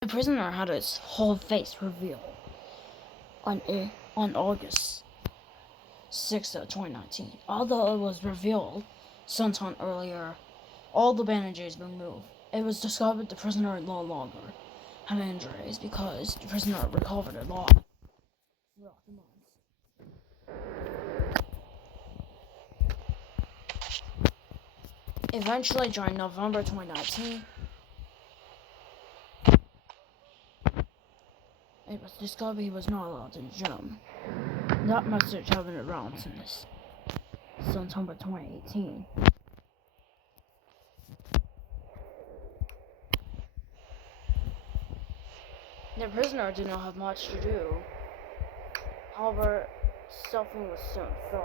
The prisoner had his whole face revealed on August 6th of 2019. Although it was revealed sometime earlier, all the bandages were removed. It was discovered the prisoner no longer had injuries because the prisoner recovered a lot throughout the months. Eventually, during November 2019, it was discovered he was not allowed in the gym. That message had been around since September 2018. The prisoner did not have much to do. However, something was soon found.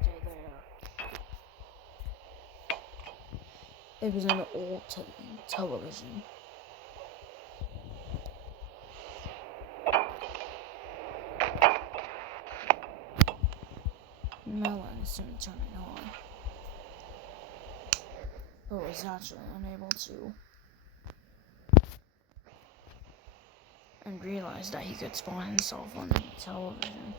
A day later, it was an old television. Melon soon turned it on, but was actually unable to, and realized that he could spy himself on the television.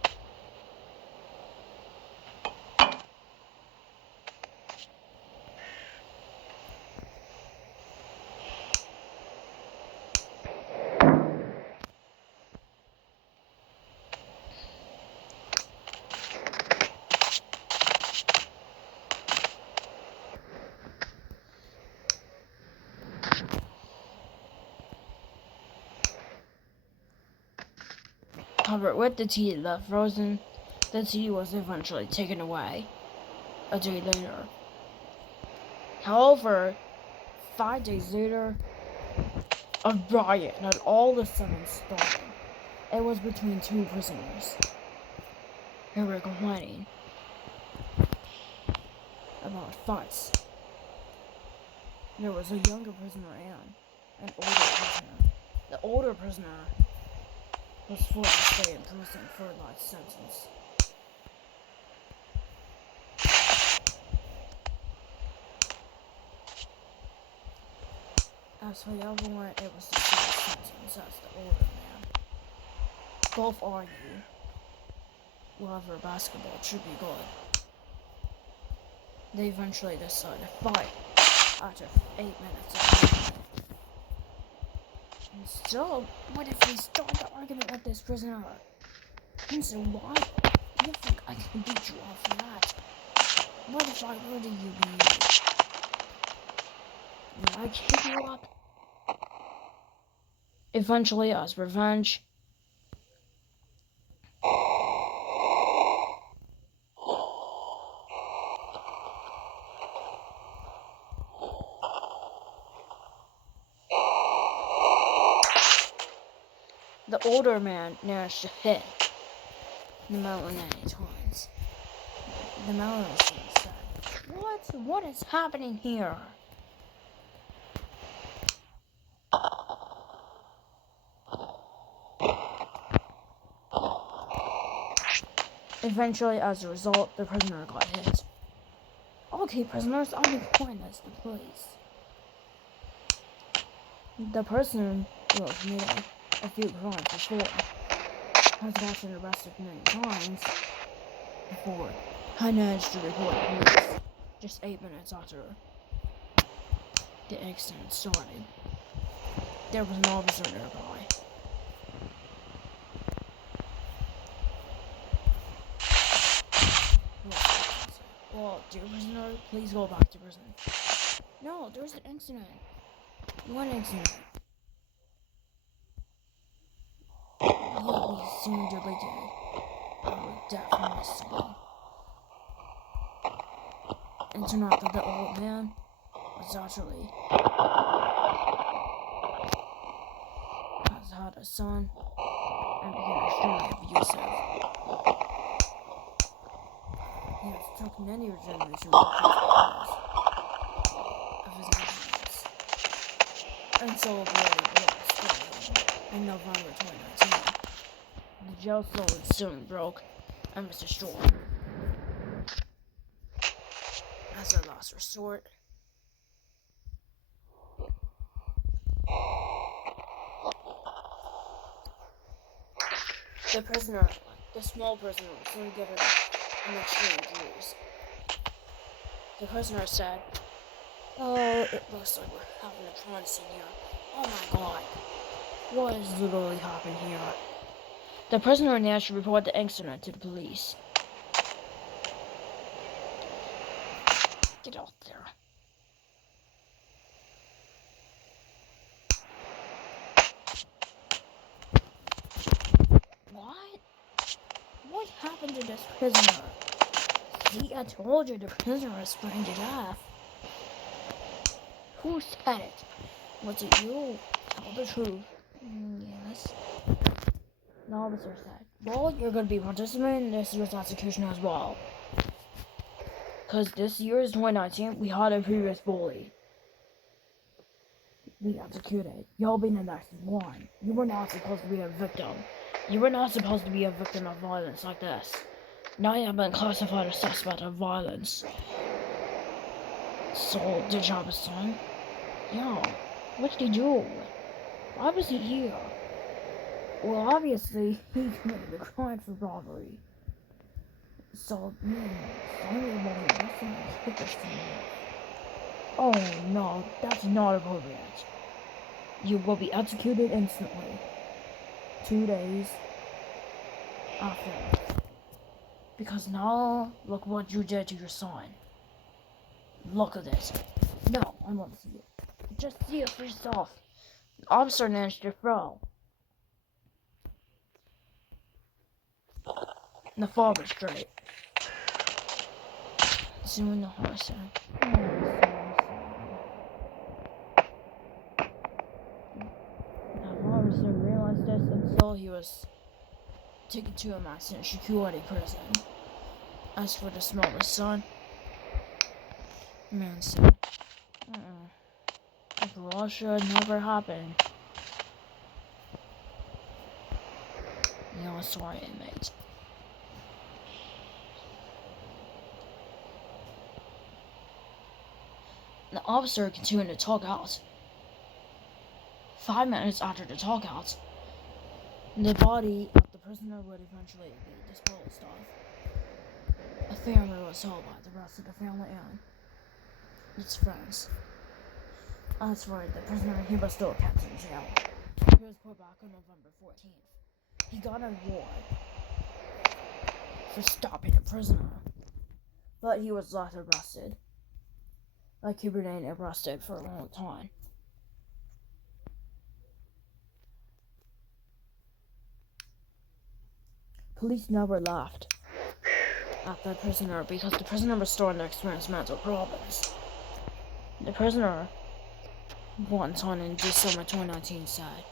However, with the tea left frozen, the tea was eventually taken away a day later. However, 5 days later, a riot had all of a sudden started. It was between two prisoners who were complaining about fights. There was a younger prisoner and an older prisoner. The older prisoner was forced to stay in prison for a life sentence. As for the other one, it was the same sentence as the older man. Both argued whether basketball should be good. They eventually decided to fight after 8 minutes of argument. And still, what if we start the argument with this prisoner? And so why do you think I can beat you off for that? What if I murder you, Will I kick you up? Eventually, as revenge, the older man managed to hit the mountain 90 times. The mountain said, What is happening here? Eventually, as a result, the prisoner got hit. Okay, prisoners, I'll be pointless to police. The person who committed a few crimes before has gotten arrested many times before. I managed to report police just 8 minutes after the accident started. There was an officer nearby. Well, dear prisoner, please go back to prison. No, there's an incident. What incident? You'll be soon to be dead. Our death must be. And turned out that the old man was actually has had a son and became extremely abusive. He has taken many regeneration because of his actions and celebrated in November 2019. The jail cell soon broke and was destroyed. As a last resort, The prisoner, the small prisoner, was soon given an exchange rules. The prisoner said, "Oh, it looks like we're having a crime scene here. Oh my god, what is literally happening here?" The prisoner now should report the incident to the police. Get out there. What? What happened to this prisoner? See, I told you the prisoner was sprained to death. Who said it? Was it you? Tell the truth. Yes. The officer said, "Well, you're going to be participating in this year's execution as well. Because this year is 2019, we had a previous bully. We executed. Y'all being the next one. You were not supposed to be a victim. You were not supposed to be a victim of violence like this. Now you have been classified as suspect of violence. So, did you have a son? Yeah. What did he do? Why was he here? Well, obviously, he committed a crime for robbery. So, sorry about arresting and kick this thing off. Oh no, that's not appropriate. You will be executed instantly. 2 days after. Because now, look what you did to your son. Look at this. No, I want to see it. Just see it for yourself. The officer managed to throw. The fall was straight. Soon the horse said, The officer realized this until he was taken to a maximum security prison. As for the smallest son, man said, "Overall should never happen." Sorry, inmate. The officer continued to talk out. 5 minutes after the talk out, the body of the prisoner would eventually be disposed of. A family was told by the rest of the family and its friends. As for the prisoner, he was still kept in jail. He was put back on November 14th. He got an award for stopping a prisoner, but he was left arrested. Like he remained arrested for a long time. Police never left at the prisoner because the prisoner was starting to experience mental problems. The prisoner, once on in December 2019, said,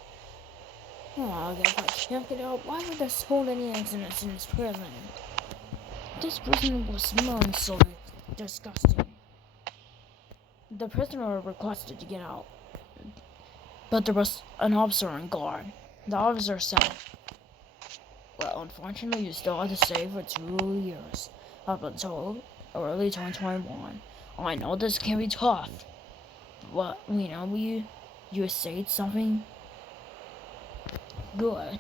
"Oh, if I can't get out, why were there so many accidents in this prison? This prison was smelling so disgusting." The prisoner requested to get out, but there was an officer on guard. The officer said, "Well, unfortunately, you still have to stay for 2 years, up until early 2021. I know this can be tough, but, you say something good,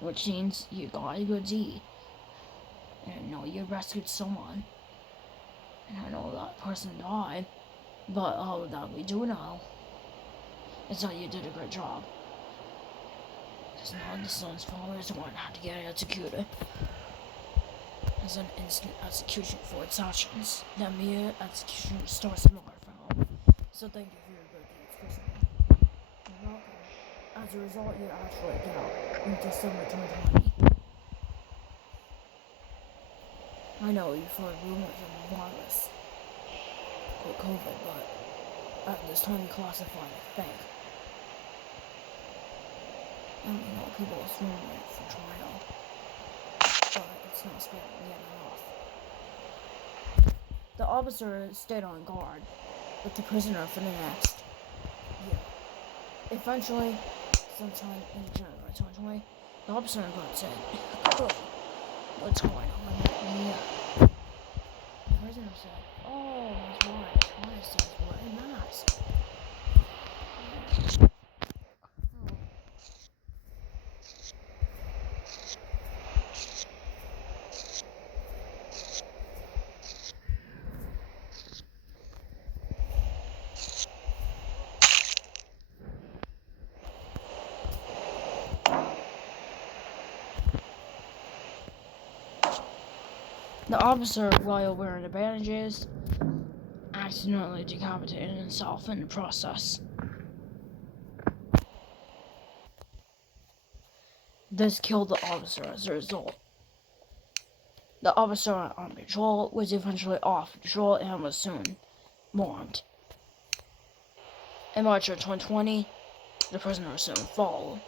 which means you got a good deed. And I know you rescued someone, and I know that person died, but all that we do know is that you did a good job. Because now the son's father is the one who had to get executed as an instant execution for its actions. The mere execution starts from our home. So thank you for your good deeds, prisoner. You're welcome. As a result, you actually get out in December 2020. I know you've heard rumors of the virus or COVID, but at this time you classify it fake. And people are sworn it for trial, but it's not spreading yet enough. The officer stayed on guard with the prisoner for the next year. Eventually, sometime in January 2020, the officer in guard said, "Oh, what's going on here?" The prisoner said, "Oh, that's right, twice says wear a mask." The officer, while wearing the bandages, accidentally decapitated himself in the process. This killed the officer as a result. The officer on patrol was eventually off patrol and was soon mourned. In March of 2020, the prisoner soon followed.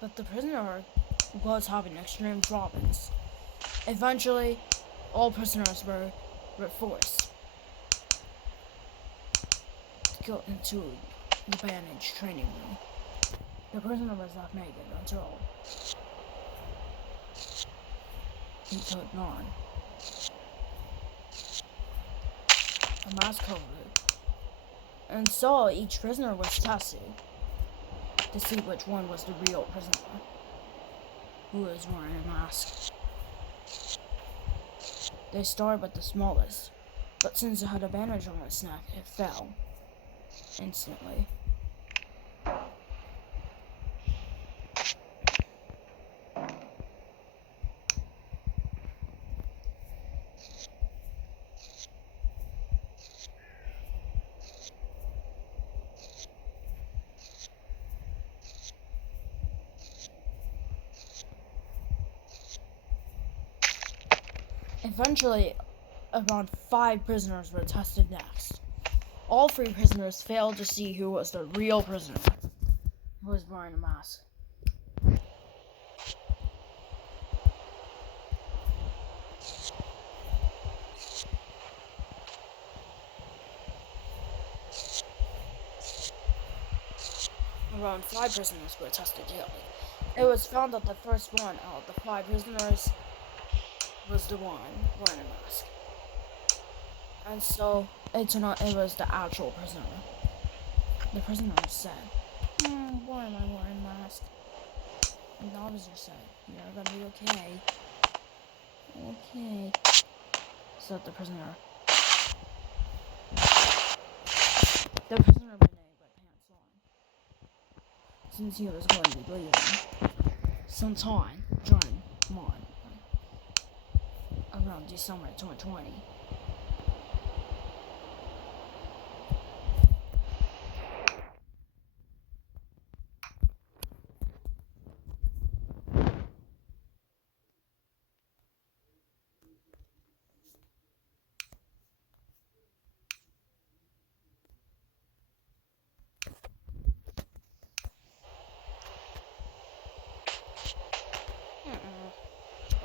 But the prisoner was having extreme problems. Eventually, all prisoners were forced to go into the bandage training room. The prisoner was not naked until he took on a mask cover, and so each prisoner was tested to see which one was the real prisoner who was wearing a mask. They started with the smallest, but since it had a bandage on its neck, it fell instantly. Eventually, around 5 prisoners were tested next. All 3 prisoners failed to see who was the real prisoner who was wearing a mask. Around 5 prisoners were tested daily. It was found that the first one out of the 5 prisoners was the one wearing a mask. And so, it turned out it was the actual prisoner. The prisoner said, why am I wearing a mask? And the officer said, you're gonna be okay. Okay, said the prisoner. The prisoner remained with pants on, since he was going to be bleeding sometime during March, around December 2020.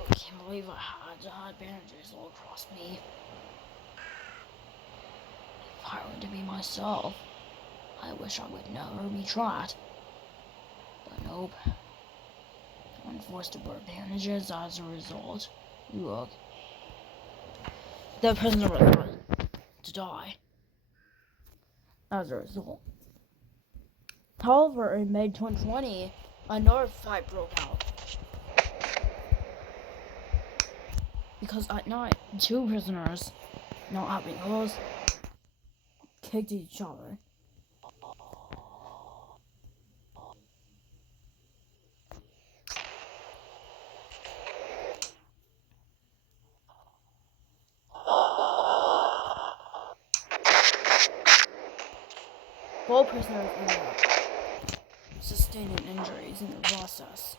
I can't believe I had bandages all across me. If I were to be myself, I wish I would never be tried. But nope. I'm forced to wear bandages as a result. Look. The prisoner was going to die as a result. However, in May 2020, another fight broke out. Because at night, 2 prisoners, not having clothes, kicked each other. Both prisoners ended up sustaining injuries in the process.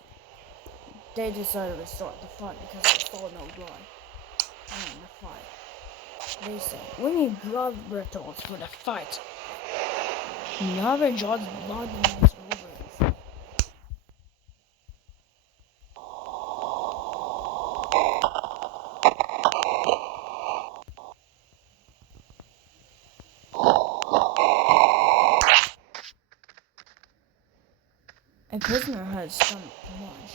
They decided to start the fight because they saw no blood in the fight. They said, we need blood riddles for the fight. Never judge blood in these rulers. A prisoner had stomach punch.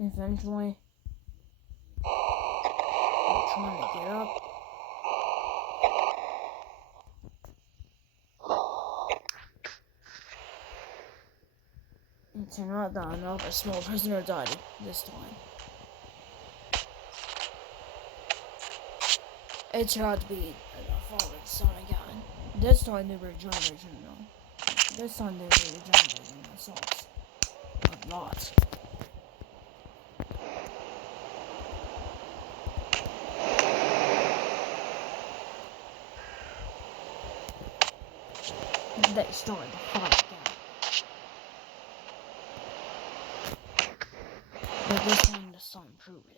Eventually, trying to get up. It turned out that another small prisoner died this time. It turned out to be the father's son again. This time they were regenerating though. This time they were regenerating themselves. A lot. They started to fight again. But this time the sun proved it.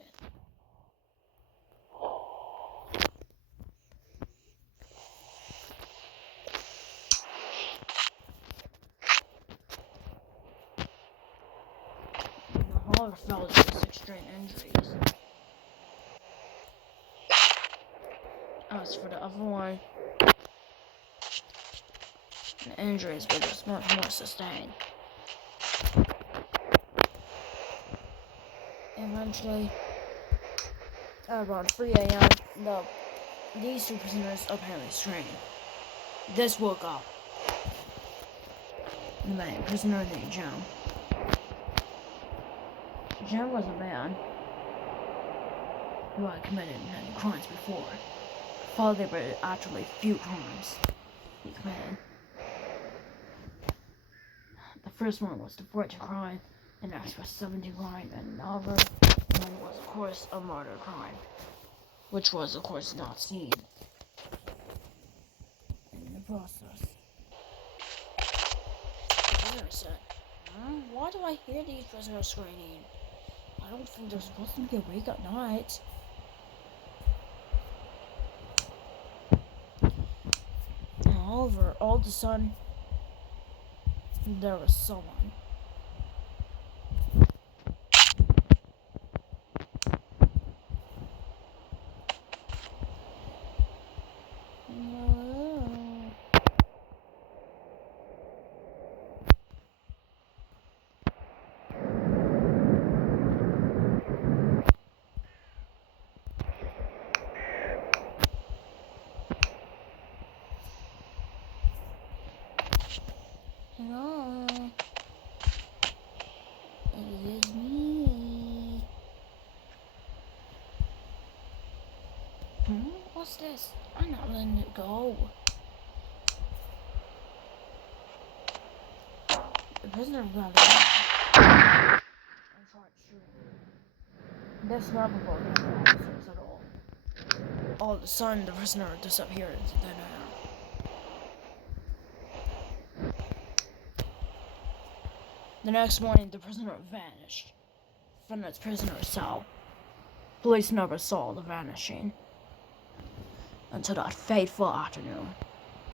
The father fell to 6 straight injuries. As for the other one, the injuries were just much more sustained. Eventually, at around 3 a.m., these two prisoners apparently strained. This woke up the main prisoner named Jim. Jim was a man who had committed many crimes before. While they were actually few crimes he committed. The first one was the fortune crime, the next was 17 crime, and another one was, of course, a murder crime, which was, of course, not seen in the process. The prisoner said, why do I hear these prisoners screaming? I don't think they're supposed to be awake at night. However, all of a sudden, there was someone. Hello, it is me. What's this? I'm not letting it go. The prisoner got it. I'm trying to shoot him. This never worked for officers at all. All of a sudden, the prisoner disappeared into thin air. The next morning, the prisoner vanished from its prisoner cell. Police never saw the vanishing until that fateful afternoon.